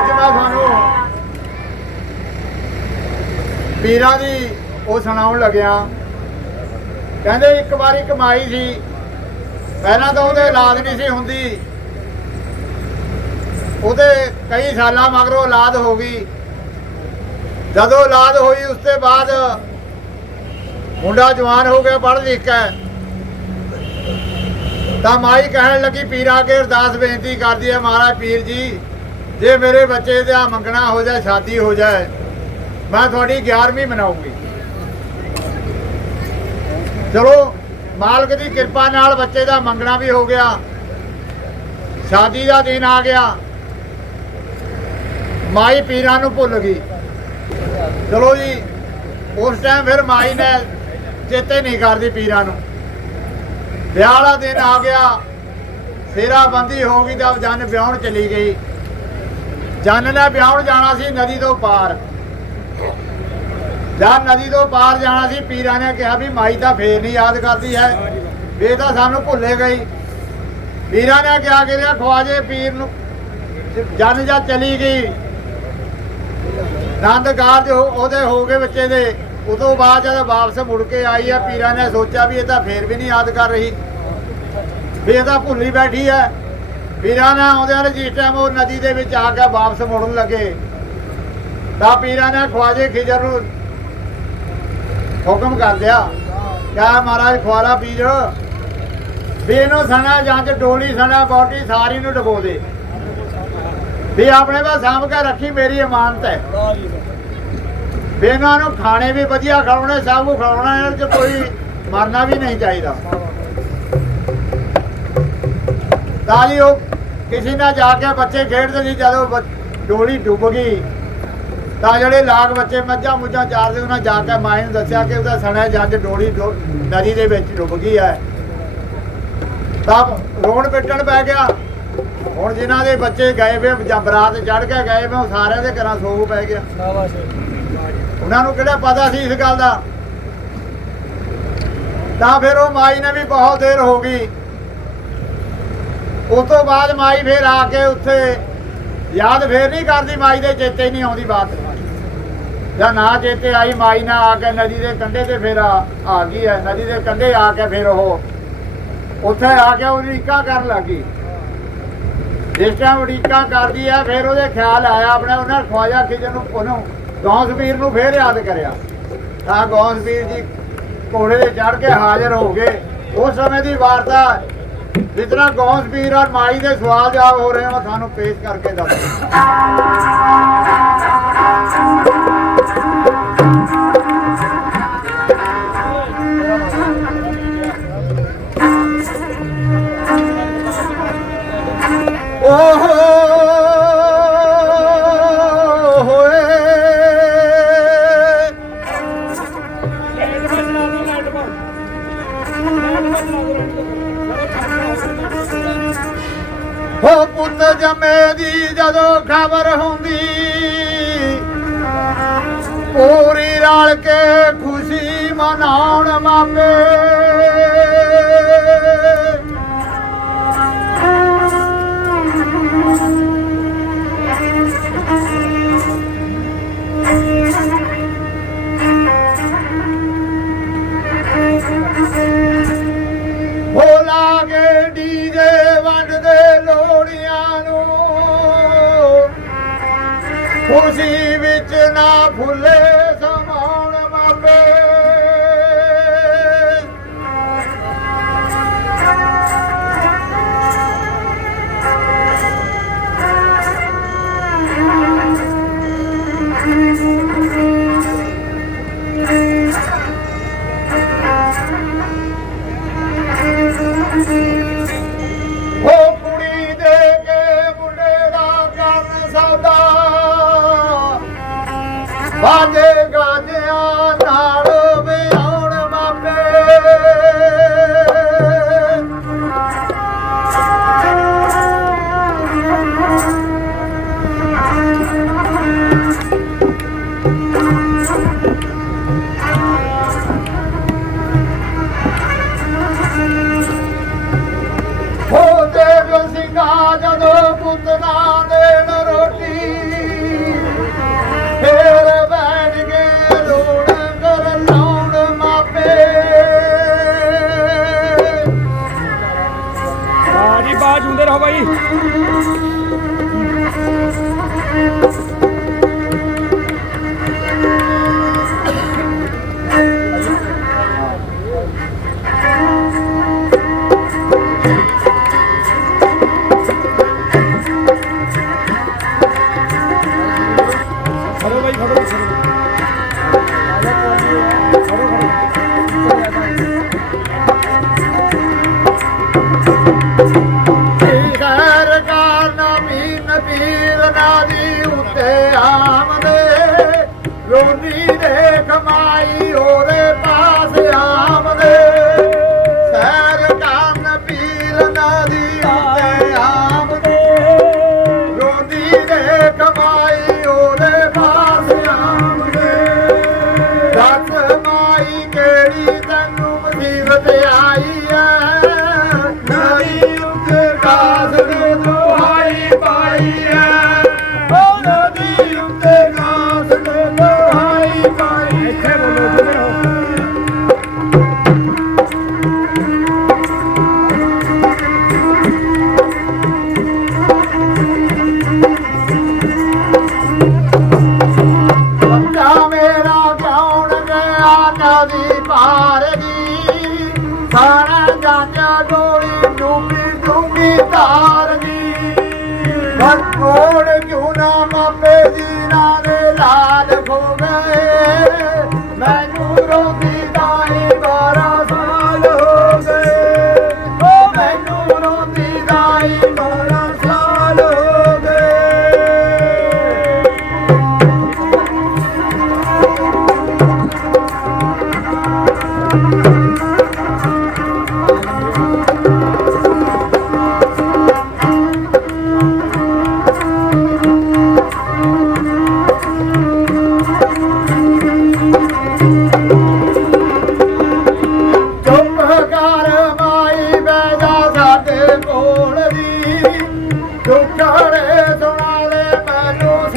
ਅੱਜ ਮੈਂ ਤੁਹਾਨੂੰ। ਪੀਰਾਂ ਦੀ ਉਹ ਸੁਣਾਉਣ ਲੱਗਿਆ। ਕਹਿੰਦੇ, ਇੱਕ ਵਾਰੀ ਕਮਾਈ ਸੀ। ਪਹਿਲਾਂ ਤਾਂ ਉਹਦੇ ਔਲਾਦ ਨਹੀਂ ਸੀ ਹੁੰਦੀ। ਉਹਦੇ ਕਈ ਸਾਲਾਂ ਮਗਰੋਂ ਔਲਾਦ ਹੋ ਗਈ। ਜਦੋਂ ਔਲਾਦ ਹੋਈ, ਉਸ ਤੋਂ ਬਾਅਦ ਮੁੰਡਾ ਜਵਾਨ ਹੋ ਗਿਆ, ਪੜ੍ਹ ਲਿਖ ਕੇ। ਤਾਂ ਮਾਈ ਕਹਿਣ ਲੱਗੀ, ਪੀਰਾਂ ਕੇ ਅਰਦਾਸ ਬੇਨਤੀ ਕਰਦੀ ਹੈ ਮਹਾਰਾਜ ਪੀਰ ਜੀ ਜੇ ਮੇਰੇ ਬੱਚੇ ਦਾ ਮੰਗਣਾ ਹੋ ਜਾਏ, ਸ਼ਾਦੀ ਹੋ ਜਾਏ, ਮੈਂ ਤੁਹਾਡੀ 11ਵੀਂ ਮਨਾਉਂਗੀ ਚਲੋ, ਮਾਲਕ ਦੀ ਕਿਰਪਾ ਨਾਲ ਬੱਚੇ ਦਾ ਮੰਗਣਾ ਵੀ ਹੋ ਗਿਆ, ਸ਼ਾਦੀ ਦਾ ਦਿਨ ਆ ਗਿਆ, ਮਾਈ ਪੀਰਾਂ ਨੂੰ ਭੁੱਲ ਗਈ। ਚਲੋ ਜੀ, ਉਸ ਟਾਈਮ ਫਿਰ ਮਾਈ ਨੇ ਚੇਤੇ ਨਹੀਂ ਕਰਦੀ ਪੀਰਾਂ ਨੂੰ। ਵਿਆਹ ਵਾਲਾ ਦਿਨ ਆ ਗਿਆ ਫੇਰਾ ਬੰਦੀ ਹੋ ਗਈ, ਤਾਂ ਜਨ ਵਿਆਹਣ ਚਲੀ ਗਈ। ਜਨ ਨੇ ਵਿਆਹਣ ਜਾਣਾ ਸੀ ਨਦੀ ਤੋਂ ਪਾਰ। ਜਾਂ ਨਦੀ ਤੋਂ ਪਾਰ ਜਾਣਾ ਸੀ, ਪੀਰਾਂ ਨੇ ਕਿਹਾ ਵੀ ਮਾਈ ਤਾਂ ਫੇਰ ਨਹੀਂ ਯਾਦ ਕਰਦੀ ਹੈ। ਵੀ ਇਹ ਤਾਂ ਸਾਨੂੰ ਭੁੱਲੇ ਗਈ। ਪੀਰਾਂ ਨੇ ਕਿਹਾ ਕਿ ਰਿਹਾ ਖਵਾਜੇ ਪੀਰ ਨੂੰ ਜਨ ਜਾ ਚਲੀ ਗਈ ਨੰਦ ਕਾਰਜ ਉਹਦੇ ਹੋ ਗਏ ਬੱਚੇ ਦੇ। ਉਦੋਂ ਬਾਅਦ ਜਦ ਵਾਪਸ ਮੁੜ ਕੇ ਆਈ ਆ ਪੀਰਾਂ ਨੇ ਸੋਚਿਆ ਵੀ ਇਹ ਤਾਂ ਫੇਰ ਵੀ ਨਹੀਂ ਯਾਦ ਕਰ ਰਹੀ। ਵੀ ਇਹ ਤਾਂ ਭੁੱਲੀ ਬੈਠੀ ਹੈ। ਪੀਰਾਂ ਨੇ ਆਉਂਦਿਆਂ ਨੇ ਜਿਸ ਟਾਈਮ ਉਹ ਨਦੀ ਦੇ ਵਿੱਚ ਆ ਕੇ ਵਾਪਸ ਮੁੜਨ ਲੱਗੇ, ਤਾਂ ਪੀਰਾਂ ਨੇ ਖਵਾਜੇ ਖਿਜਰ ਨੂੰ ਹੁਕਮ ਕਰ ਦਿਆ। ਕਿਆ ਮਹਾਰਾਜ ਖਵਾਰਾ ਪੀਰ ਵੀ ਇਹਨੂੰ ਸਣਾ ਜਾਂ ਡੋਲੀ ਸਣਾ, ਬੋਟੀ ਸਾਰੀ ਨੂੰ ਡਬੋ ਦੇ। ਵੀ ਆਪਣੇ ਵਾ ਸਾਂਭ ਕੇ ਰੱਖੀ ਮੇਰੀ ਇਮਾਨਤ ਹੈ। ਵੀ ਇਹਨਾਂ ਨੂੰ ਖਾਣੇ ਵੀ ਵਧੀਆ ਖਵਾਉਣੇ, ਸਭ ਨੂੰ ਖਵਾਉਣਾ ਇਹਨਾਂ ਚ ਕੋਈ ਮਰਨਾ ਵੀ ਨਹੀਂ ਚਾਹੀਦਾ। ਤਾਂ ਜੀ ਉਹ ਕਿਸੇ ਨਾਲ ਜਾ ਕੇ ਬੱਚੇ ਖੇਡਦੇ ਸੀ, ਜਦੋਂ ਬ- ਡੋਲੀ ਡੁੱਬ ਗਈ, ਤਾਂ ਜਿਹੜੇ ਲਾਗ ਬੱਚੇ ਮੱਝਾਂ ਮੁੱਝਾਂ ਚਾਰਦੇ, ਉਹਨਾਂ ਜਾ ਕੇ ਮਾਈ ਨੂੰ ਦੱਸਿਆ ਕਿ ਉਹਦਾ ਸਣਾ ਜੱਜ ਡੋਲੀ ਨਦੀ ਦੇ ਵਿੱਚ ਡੁੱਬ ਗਈ ਹੈ। ਤਾਂ ਰੋਣ ਪਿੱਟਣ ਪੈ ਗਿਆ। ਹੁਣ ਜਿਨ੍ਹਾਂ ਦੇ ਬੱਚੇ ਗਏ ਵੇ, ਜਾਂ ਬਰਾਤ ਚੜ ਕੇ ਗਏ ਵੇ, ਉਹ ਸਾਰਿਆਂ ਦੇ ਘਰਾਂ ਸੋਗ ਪੈ ਗਿਆ। ਉਹਨਾਂ ਨੂੰ ਕਿਹੜਾ ਪਤਾ ਸੀ ਇਸ ਗੱਲ ਦਾ? ਤਾਂ ਫਿਰ ਉਹ ਮਾਈ ਨੇ ਵੀ ਬਹੁਤ ਦੇਰ ਹੋ ਗਈ। ਉਸ ਤੋਂ ਬਾਅਦ ਮਾਈ ਫੇਰ ਆ ਕੇ ਉੱਥੇ ਯਾਦ ਫੇਰ ਨਹੀਂ ਕਰਦੀ, ਮਾਈ ਦੇ ਚੇਤੇ ਨਹੀਂ ਆਉਂਦੀ ਬਾਤ। ਜਾਂ ਨਾ ਚੇਤੇ ਆਈ, ਮਾਈ ਨਾ ਆ ਕੇ ਨਦੀ ਦੇ ਕੰਢੇ ਤੇ ਫੇਰ ਆ ਗਈ ਹੈ। ਨਦੀ ਦੇ ਕੰਢੇ ਆ ਕੇ ਫਿਰ ਉਹ ਉੱਥੇ ਆ ਕੇ ਉਹ ਰੀਕਾ ਕਰਨ ਲੱਗੀ। ਜਿਸ ਟਾਈਮ ਉਡੀਕਾਂ ਕਰਦੀ ਆ ਫਿਰ ਉਹਦੇ ਖਿਆਲ ਆਇਆ ਆਪਣੇ ਉਹਨਾਂ ਖਵਾਜਾ ਖਿਜਰ ਨੂੰ ਉਹਨੂੰ ਗੌਸਵੀਰ ਨੂੰ ਫੇਰ ਯਾਦ ਕਰਿਆ। ਤਾਂ ਗੌਸਵੀਰ ਜੀ ਘੋੜੇ ਤੇ ਚੜ ਕੇ ਹਾਜ਼ਰ ਹੋ ਗਏ। ਉਸ ਸਮੇਂ ਦੀ ਵਾਰਤਾ ਜਿਸ ਤਰ੍ਹਾਂ ਗੌਸਵੀਰ ਔਰ ਮਾਈ ਦੇ ਸਵਾਲ ਜਵਾਬ ਹੋ ਰਹੇ ਆ ਤੁਹਾਨੂੰ ਪੇਸ਼ ਕਰਕੇ ਦੱਸ ਓਹ, ਹੋਏ। ਹੋ ਪੁੱਤ ਜੰਮੇ ਦੀ ਜਦੋਂ ਖਬਰ ਹੁੰਦੀ ਪੂਰੀ ਰਲ ਕੇ ਖੁਸ਼ੀ ਮਨਾਉਣ ਮਾਪੇ। ਖੁਸ਼ੀ ਵਿੱਚ ਨਾ ਫੁੱਲੇ আই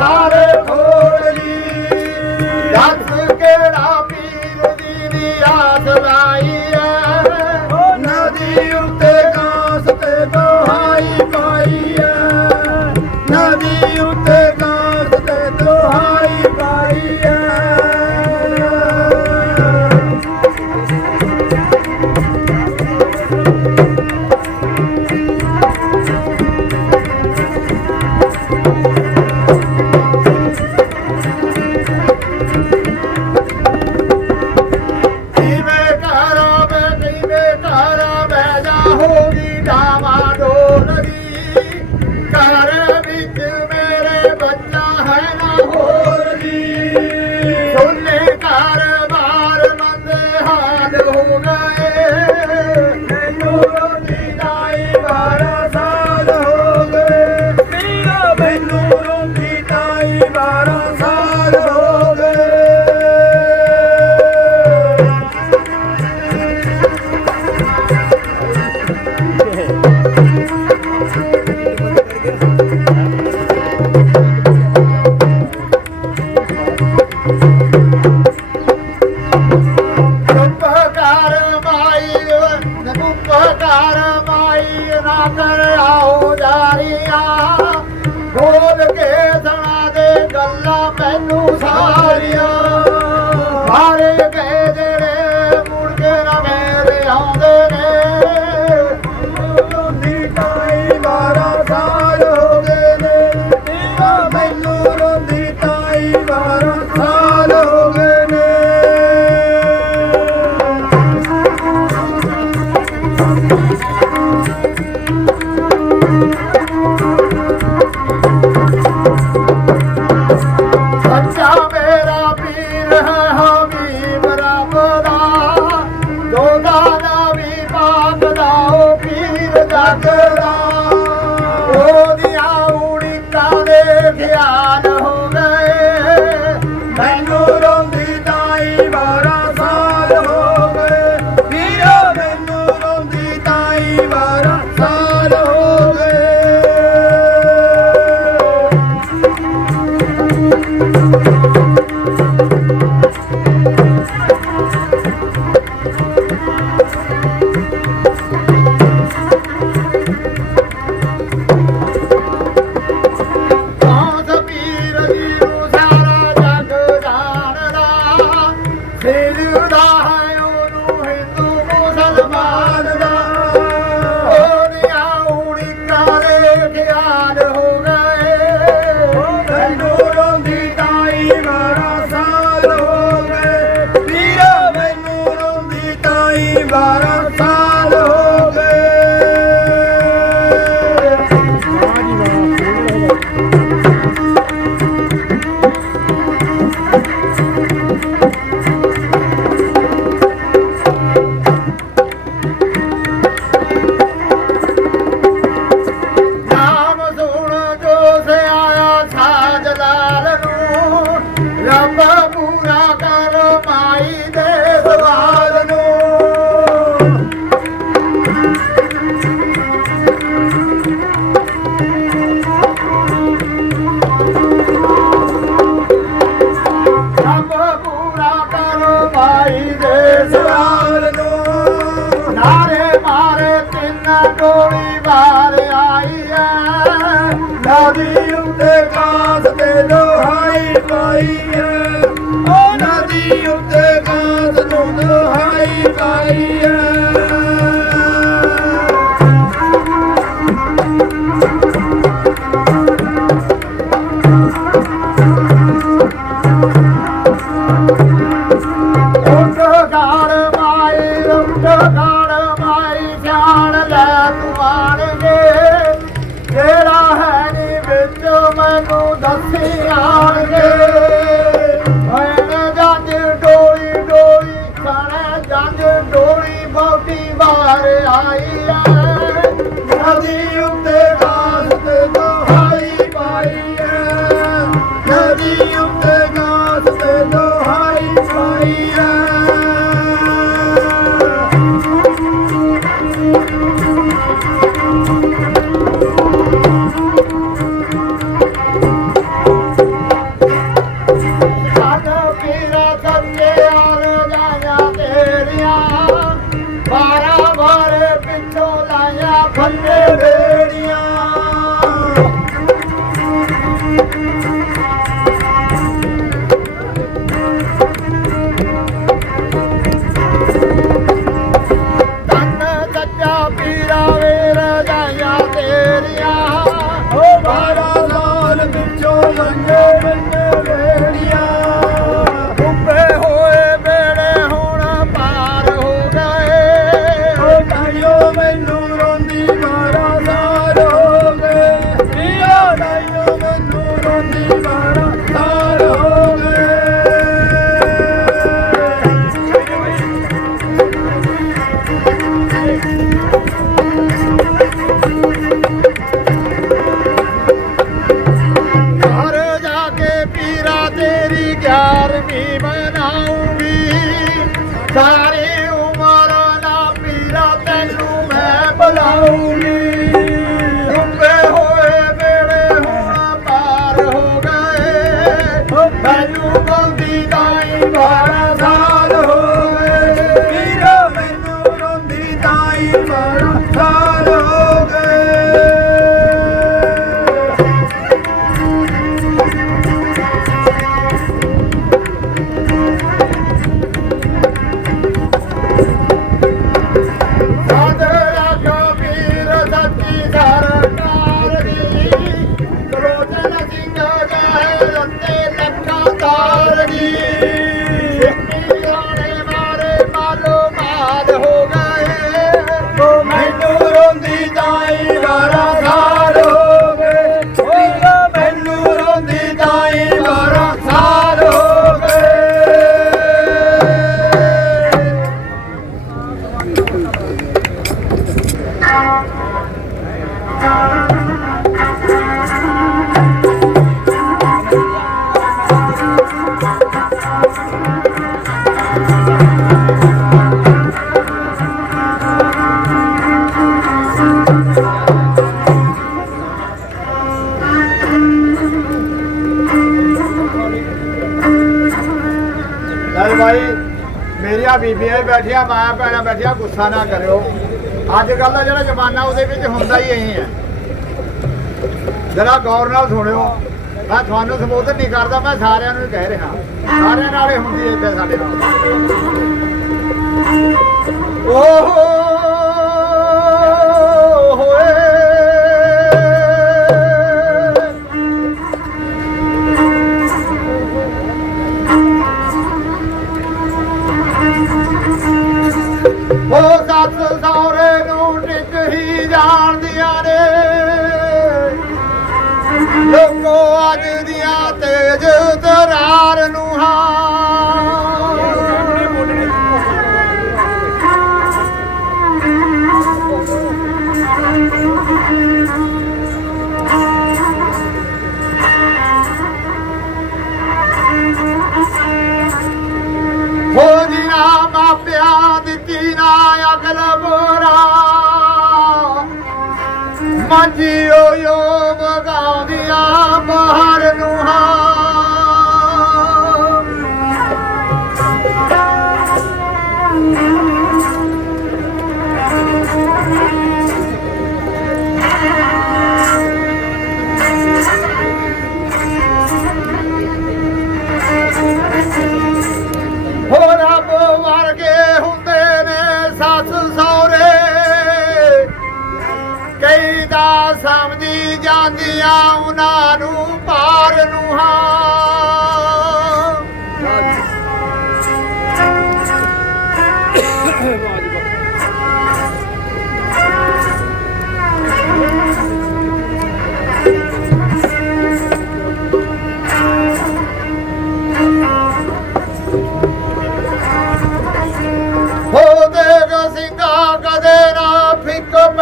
Nada. ਮਾਈ হ্যাঁ হ্যাঁ ਕਾਈ Hallelujah. ਅਰੇ ਭਾਈ ਮੇਰੀਆਂ ਬੀਬੀਆਂ ਹੀ ਬੈਠੀਆਂ, ਮਾਂ ਭੈਣਾਂ ਬੈਠੀਆਂ, ਗੁੱਸਾ ਨਾ ਕਰਿਓ। ਅੱਜ ਕੱਲ ਦਾ ਜਿਹੜਾ ਜ਼ਮਾਨਾ, ਉਹਦੇ ਵਿੱਚ ਹੁੰਦਾ ਹੀ ਇਹੀ ਹੈ। ਜਰਾ ਗੌਰ ਨਾਲ ਸੁਣਿਓ। ਮੈਂ ਤੁਹਾਨੂੰ ਸੰਬੋਧਨ ਨਹੀਂ ਕਰਦਾ, ਮੈਂ ਸਾਰਿਆਂ ਨੂੰ ਹੀ ਕਹਿ ਰਿਹਾ। ਸਾਰਿਆਂ ਨਾਲ ਹੀ ਹੁੰਦੀ ਹੈ ਇੱਥੇ ਸਾਡੇ ਨਾਲ। ਓਹੋ! down Dios.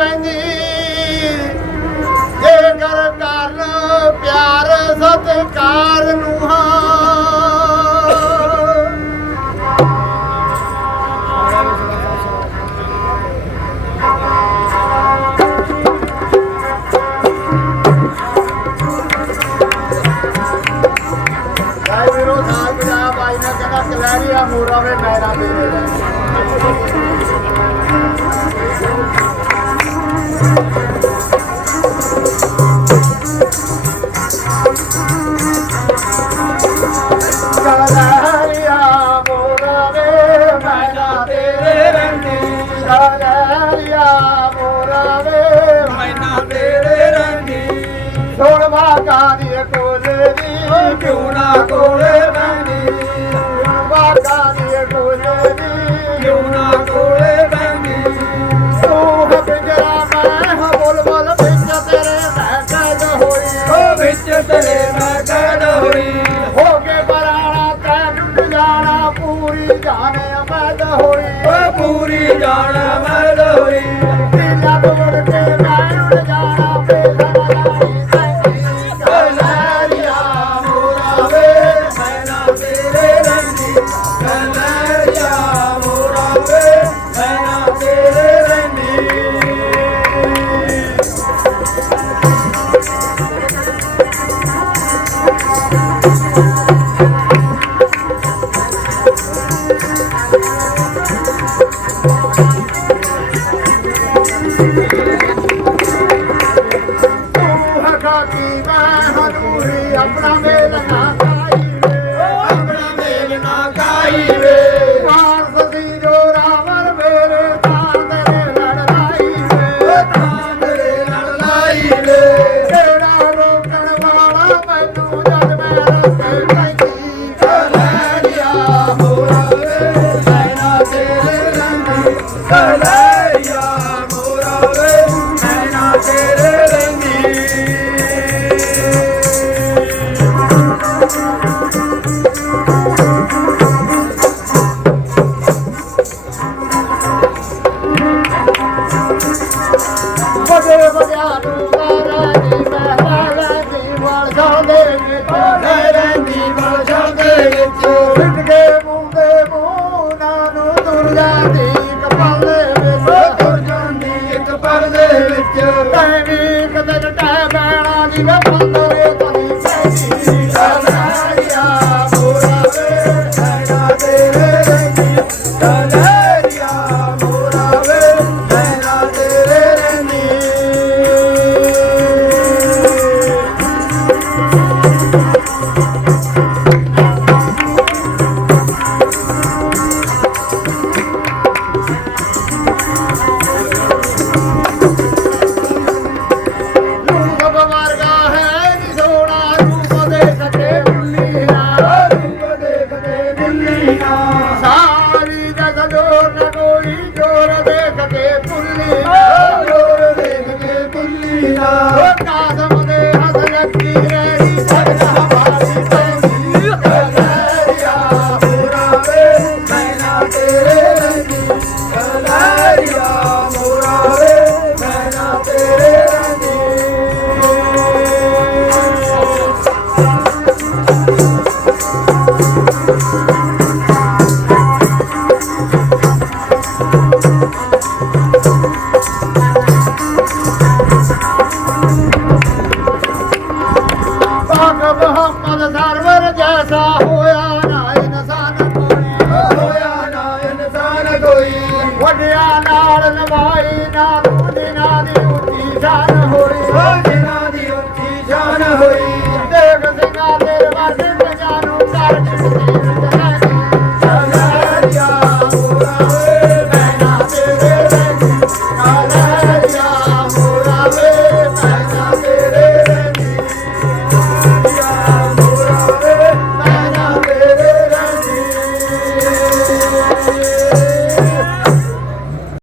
ਮਹਿੰਗੀ ਜੇ ਕਰ ਕਰ ਪਿਆਰ ਸਤਕਾਰ ਨੂੰ ਹਾਂ। ਭਾਈ ਵੀਰੋ ਨਾਲ ਬਣਾ ਭਾਈ ਨਾ ਕਹਿੰਦਾ ਕਲੈਰੀਆ ਮੋਰਾ ਵੇ ਮੈਰਾ ਦੇ ਦੇ な。